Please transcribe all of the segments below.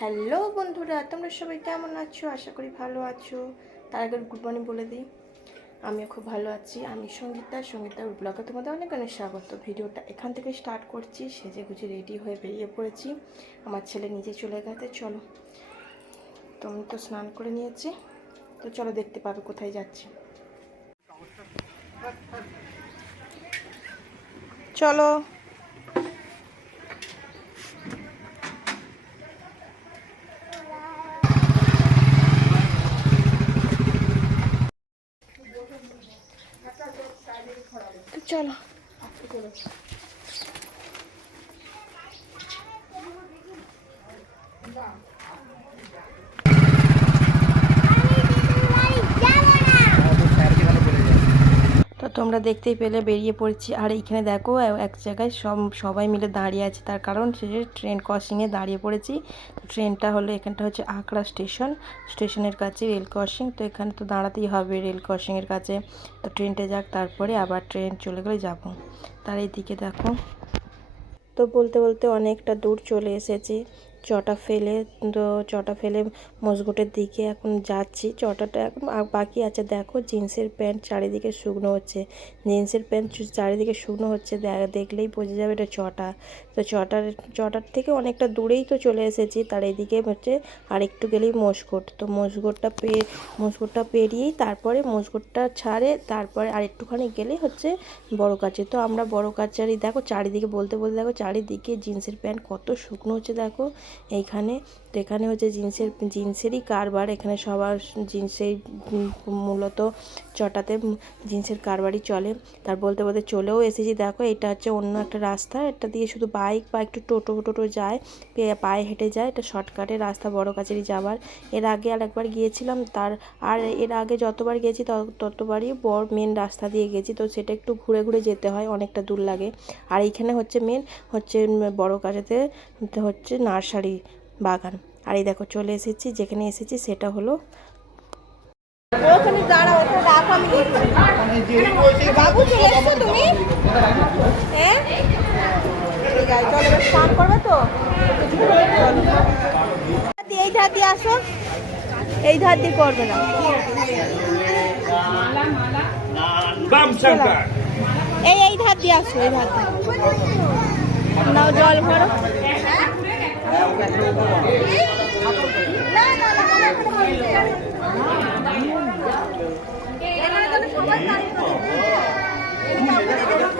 Hello বন্ধুরা, তোমরা সবাই কেমন আছো? আশা করি ভালো আছো। তার আগে গুড মর্নিং বলে দিই। আমিও খুব ভালো আছি। আমি সঙ্গীতা। সঙ্গীতার ব্লগে তোমাদের অনেক অনেক স্বাগত। ভিডিওটা এখান থেকে স্টার্ট করছি। সেজে গুজে রেডি হয়ে বেরিয়ে পড়েছি। আমার ছেলে নিজে চলে গেছে। চলো তো আমি তো স্নান করে নিয়েছি। তো চলো দেখতে পাবে কোথায় যাচ্ছি। চলো। তো চলো তো তোমরা দেখতেই পেলে বেরিয়ে পড়েছি। আর এইখানে দেখো এক জায়গায় সব, সবাই মিলে দাঁড়িয়ে আছে। তার কারণ সে ট্রেন ক্রসিংয়ে দাঁড়িয়ে পড়েছি, ট্রেনটা হলো, এখানটা হচ্ছে আকড়া স্টেশন। স্টেশনের কাছে রেল ক্রসিং তো এখানে তো দাঁড়াতেই হবে রেল ক্রসিংয়ের কাছে। তো ট্রেনটা যাক, তারপরে আবার ট্রেন চলে গেলে যাব। তার এইদিকে দেখো, তো বলতে বলতে অনেকটা দূর চলে এসেছি। চটা ফেলে, তো চটা ফেলে মসগুটের দিকে এখন যাচ্ছি। চটাটা এখন বাকি আছে। দেখো, জিন্সের প্যান্ট চারিদিকে শুকনো হচ্ছে। জিন্সের প্যান্ট চারিদিকে শুকনো হচ্ছে। দেখলেই বোঝা যাবে এটা চটা। তো চটার চটার থেকে অনেকটা দূরেই তো চলে এসেছি। তার এদিকে হচ্ছে আর একটু গেলেই মসগুট তো মসগুটটা পেয়ে মসগুটটা পেরিয়েই তারপরে মসগুটটা ছাড়ে, তারপরে আর একটুখানি গেলেই হচ্ছে বড় কাছে। তো আমরা বড় কাচারি দেখো, চারিদিকে বলতে বলতে দেখো, চারিদিকে জিন্সের প্যান্ট কত শুকনো হচ্ছে, দেখো। এইখানে। তো এখানে হচ্ছে জিন্সের জিন্সেরই কারবার। এখানে সবার জিন্সেই মূলত চটাতে জিন্সের কারবারই চলে। তার বলতে বলতে চলেও এসেছি। দেখো, এটা হচ্ছে অন্য একটা রাস্তা। এটা দিয়ে শুধু বাইক বা একটু টোটো টোটো যায় পায়ে হেঁটে যায়। এটা শর্টকাটে রাস্তা, বড় কাছারি যাওয়ার। এর আগে আর একবার গিয়েছিলাম। তার, আর এর আগে যতবার গেছি ততবারই বড় মেন রাস্তা দিয়ে গেছি। তো সেটা একটু ঘুরে ঘুরে যেতে হয়, অনেকটা দূর লাগে। আর এইখানে হচ্ছে মেন হচ্ছে বড় কাছাতে হচ্ছে নার্সারি বাগান। আর এই দেখো, চলে এসেছি। যেখানে এসেছি, সেটা হলো ওখানে দাঁড়াও ওখানে রাখো আমি দেখছি বাবু চলে এসছো তুমি হ্যাঁ ঠিক আছে চলো এবার স্নান করবে তো এই ধার দিয়ে আসো এই ধার দিয়ে করবে না এই এই ধার দিয়ে আসো এই ধার দিয়ে নাও জল ভরো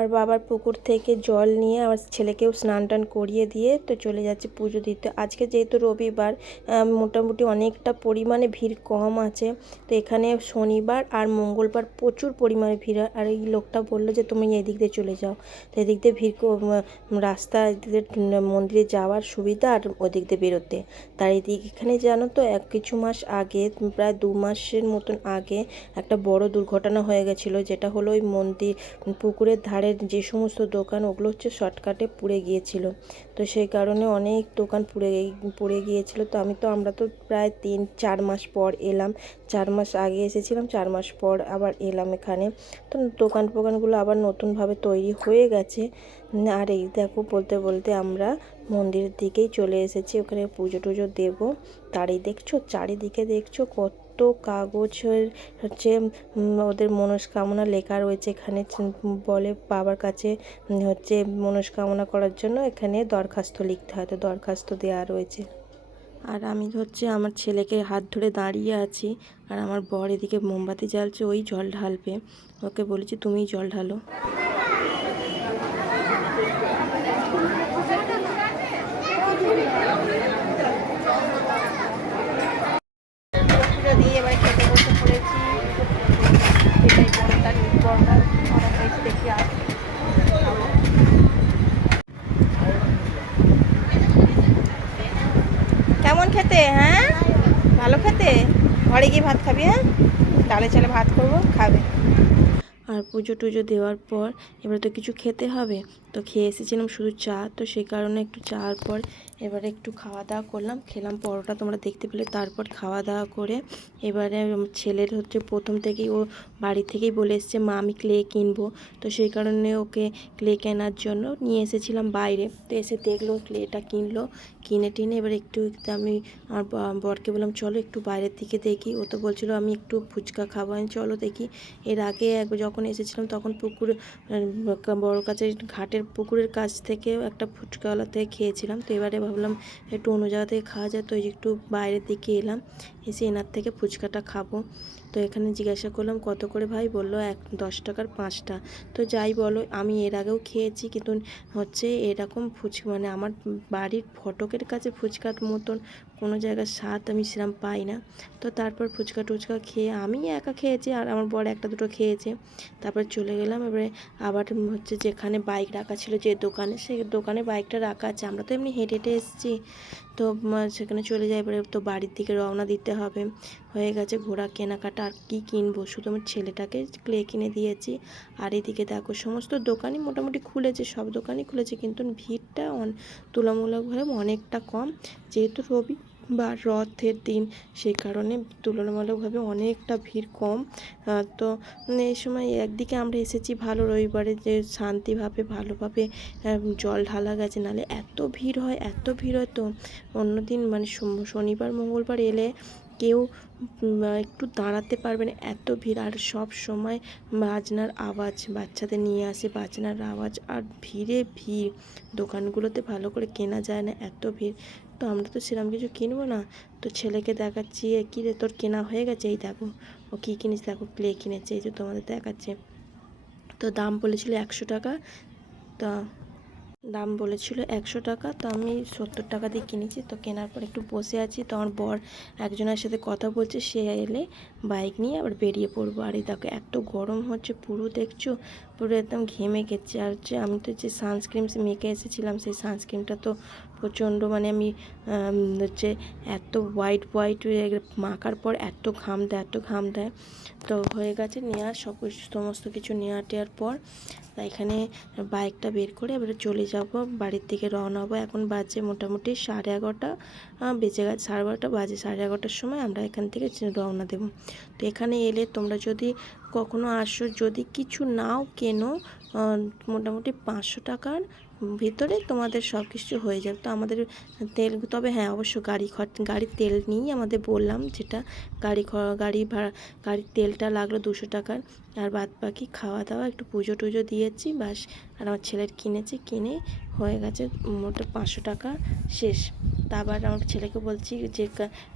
আর বাবার পুকুর থেকে জল নিয়ে আমার ছেলেকেও স্নান টান করিয়ে দিয়ে তো চলে যাচ্ছে পুজো দিতে। আজকে যেহেতু রবিবার মোটামুটি অনেকটা পরিমাণে ভিড় কম আছে। তো এখানে শনিবার আর মঙ্গলবার প্রচুর পরিমাণে ভিড় হয়। আর এই লোকটা বলল যে, তুমি এদিক দিয়ে চলে যাও। তো এদিক দিয়ে ভিড় রাস্তা মন্দিরে যাওয়ার সুবিধা আর ওদিক দিয়ে বেরোতে। তার এদিক এখানে জানো তো, এক কিছু মাস আগে, প্রায় দু মাসের মতন আগে একটা বড় দুর্ঘটনা হয়ে গেছিল, যেটা হলো ওই মন্দির, পুকুরের ধারে যে সমস্ত দোকান, ওগুলো হচ্ছে শর্টকাটে পুড়ে গিয়েছিল। তো সেই কারণে অনেক দোকান পুড়ে পুড়ে গিয়েছিল। তো আমি তো, আমরা তো প্রায় তিন, চার মাস পর এলাম। চার মাস আগে এসেছিলাম, চার মাস পর আবার এলাম এখানে। তো দোকান ফোকানগুলো আবার নতুনভাবে তৈরি হয়ে গেছে। আর এই দেখো, বলতে বলতে আমরা মন্দিরের দিকেই চলে এসেছি। ওখানে পুজো টুজো দেবো। তারই দেখছ, চারিদিকে দেখছ কত কাগজের হচ্ছে ওদের মনস্কামনা লেখা রয়েছে এখানে বলে বাবার কাছে হচ্ছে মনস্কামনা করার জন্য এখানে দরখাস্ত লিখতে হয়, তো দরখাস্ত দেওয়া রয়েছে। আর আমি হচ্ছে আমার ছেলেকে হাত ধরে দাঁড়িয়ে আছি, আর আমার বর এদিকে মোমবাতি জ্বালছে, ওই জল ঢালবে, ওকে বলেছি তুমিই জল ঢালো। এবার খেতে বসে পড়েছি। এটাই বড়টা বড়টা হয়েছে দেখি আর কেমন খেতে হ্যাঁ? ভালো খেতে? ঘরে গিয়ে ভাত খাবি হ্যাঁ? ডালে চালে ভাত করব, খাবে। আর পুজো টুজো দেওয়ার পর এবার তো কিছু খেতে হবে। তো খেয়ে এসেছিলাম শুধু চা, তো সেই কারণে একটু চার পর এবারে একটু খাওয়া দাওয়া করলাম, খেলাম পরোটা তোমরা দেখতে পেলে, তারপর খাওয়া দাওয়া করে এবারে ছেলের হচ্ছে প্রথম থেকেই ও বাড়ি থেকেই বলে এসছে, মা, আমি ক্লে কিনবো। তো সেই কারণে ওকে ক্লে কেনার জন্য নিয়ে এসেছিলাম বাইরে। তো এসে দেখল ক্লেটা কিনলো, কিনে টিনে এবার একটু আমি আমার বরকে বললাম, চলো একটু বাইরের দিকে দেখি। ও তো বলছিল, আমি একটু ফুচকা খাব। আমি চলো দেখি। এর আগে যখন এসেছিলাম তখন পুকুর বড় কাছে ঘাটের পুকুরের কাছ থেকে একটা ফুচকাওয়ালা থেকে খেয়েছিলাম। তো এবারে ভাবলাম একটু অন্য জায়গা থেকে খাওয়া যায়, তো একটু বাইরের দিকে এলাম, এসে এনার থেকে ফুচকাটা খাব। তো এখানে জিজ্ঞাসা করলাম, কত করে ভাই? বলল, এক, দশ টাকার পাঁচটা। তো যাই বলো, আমি এর আগেও খেয়েছি, কিন্তু হচ্ছে এরকম ফুচকা মানে আমার বাড়ির ফটকের কাছে ফুচকার মতন কোনো জায়গার স্বাদ আমি সেরকম পাই না। তো তারপর ফুচকা টুচকা খেয়ে আমি একা খেয়েছি, আর আমার বর একটা দুটো খেয়েছে। তারপর চলে গেলাম, এবারে আবার হচ্ছে যেখানে বাইক রাখা ছিল, যে দোকানে, সেই দোকানে বাইকটা রাখা আছে। আমরা তো এমনি হেঁটে হেঁটে এসেছি। তো সেখানে চলে যায় এবারে তো বাড়ির দিকে রওনা দিতে হবে। হয়ে গেছে ঘোড়া কেনাকাটা আর কী কিনবো? শুধু আমার ছেলেটাকে ক্লে কিনে দিয়েছি। আর এদিকে দেখো, সমস্ত দোকানই মোটামুটি খুলেছে, সব দোকানই খুলেছে, কিন্তু ভিড়টা অন তুলামূলকভাবে অনেকটা কম। যেহেতু রবি বা রথের দিন, সেই কারণে তুলনামূলকভাবে অনেকটা ভিড় কম। তো এই সময় একদিকে আমরা এসেছি ভালো রবিবারে যে শান্তিভাবে, ভালোভাবে জল ঢালা গেছে নালে এত ভিড় হয়, এত ভিড় হয়, তো অন্যদিন মানে শনিবার, মঙ্গলবার এলে কেউ একটু দাঁড়াতে পারবে না, এত ভিড়। আর সব সময় বাজনার আওয়াজ বাচ্চাদের নিয়ে আসে, বাজনার আওয়াজ। আর ভিড়ে ভিড়, দোকানগুলোতে ভালো করে কেনা যায় না, এত ভিড়। তো আমরা তো সেরকম কিছু কিনবো না। তো ছেলেকে দেখাচ্ছি কী রে, তোর কেনা হয়ে গেছে? এই দেখো, ও কী কিনিস দেখো, প্লে কিনেছে, এই যে তোমাদের দেখাচ্ছে। তো দাম বলেছিল একশো টাকা। তা দাম বলেছিল একশো টাকা। তো আমি সত্তর টাকা দিয়ে কিনেছি। তো কেনার পর একটু বসে আছি। তো আমার বর একজনের সাথে কথা বলছে। সে এলে বাইক নিয়ে আবার বেরিয়ে পড়ব। আর এই দেখো, এত গরম হচ্ছে পুরো, দেখছ? পুরো একদম ঘেমে গেছে। আর হচ্ছে আমি তো যে সানস্ক্রিন মেখে এসেছিলাম, সেই সানস্ক্রিনটা তো প্রচণ্ড মানে আমি হচ্ছে এত হোয়াইট হোয়াইট মাখার পর এত ঘাম দেয়, এত ঘাম দেয়। তো হয়ে গেছে নেওয়া সব সমস্ত কিছু নেওয়া টেয়ার পর এখানে বাইকটা বের করে এবারে চলে যাব। বাড়ির দিকে রওনা হব। এখন বাজে মোটামুটি সাড়ে এগারোটা। বেজে গেছে সাড়ে বারোটা, বাজে সাড়ে এগারোটার সময় আমরা এখান থেকে রওনা দেব। তো এখানে এলে তোমরা যদি কখনো আসো, যদি কিছু নাও কেনো মোটামুটি পাঁচশো টাকার ভিতরে তোমাদের সব কিছু হয়ে যাবে। তো আমাদের তেল, তবে হ্যাঁ অবশ্য গাড়ি খরচ গাড়ির তেল নিয়েই আমাদের বললাম যেটা গাড়ি খ- গাড়ি ভাড়া, গাড়ির তেলটা লাগল দুশো টাকার আর বাদ বাকি খাওয়া দাওয়া একটু পুজো টুজো দিয়েছি বাস আর আমার ছেলের কিনেছি, কিনে হয়ে গেছে মোটা পাঁচশো টাকা শেষ। তা আবার আমার ছেলেকে বলছি যে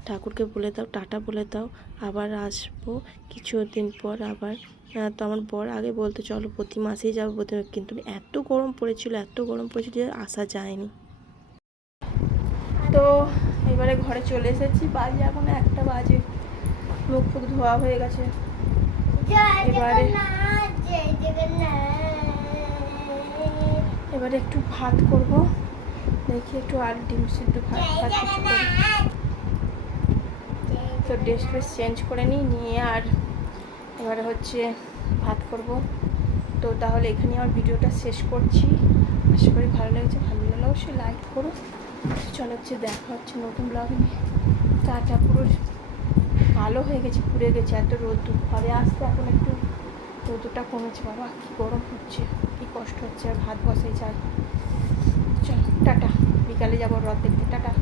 ঠাকুরকে বলে দাও, টাটা বলে দাও, আবার আসব। কিছু দিন পর আবার তো আমার বর আগে বলতে, চলো প্রতি মাসেই যাব প্রতি কিন্তু এত গরম পড়েছিল, এত গরম পড়েছিল যে আসা যায়নি। তো এবারে ঘরে চলে এসেছি, বাজে এখন একটা বাজে। মুখ ফুক ধোয়া হয়ে গেছে। এবারে- এবারে একটু ভাত করব। দেখি একটু আর ডিম সিদ্ধ ভাত ভাত কিছু তো ড্রেস ফ্রেস চেঞ্জ করে নিই, নিয়ে আর এবারে হচ্ছে ভাত করব। তো তাহলে এখানে আমার ভিডিওটা শেষ করছি। আশা করি ভালো লেগেছে, ভালো লাগলে অবশ্যই লাইক করো। চলো হচ্ছে দেখা হচ্ছে নতুন ব্লগ নিয়ে টাটা, পুরো ভালো হয়ে গেছে, পুড়ে গেছে, এত রোদ। ঘরে আসতে এখন একটু রোদটা কমেছে। বাবা, কী গরম হচ্ছে, কী কষ্ট হচ্ছে, আর ভাত বসাই চাই চল, টাটা। বিকালে যাব রথ দেখতে, টাটা।